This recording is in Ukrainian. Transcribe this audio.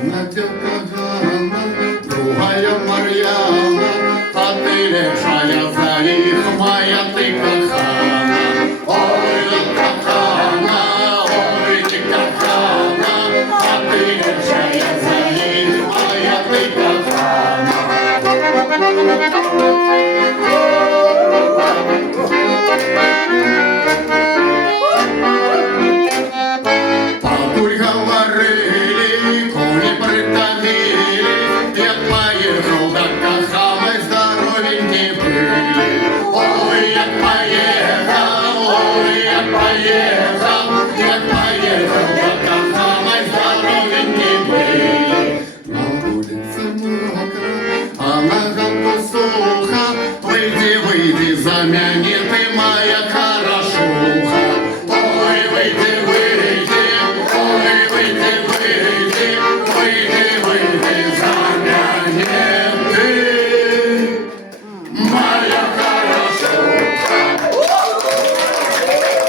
Ганна, тетка Ганна, другая Мар'яна, а ти лепшая за їх, моя ти кохана. Ой, кохана, ой, ти кохана, а ти лепшая за їх, моя ти кохана.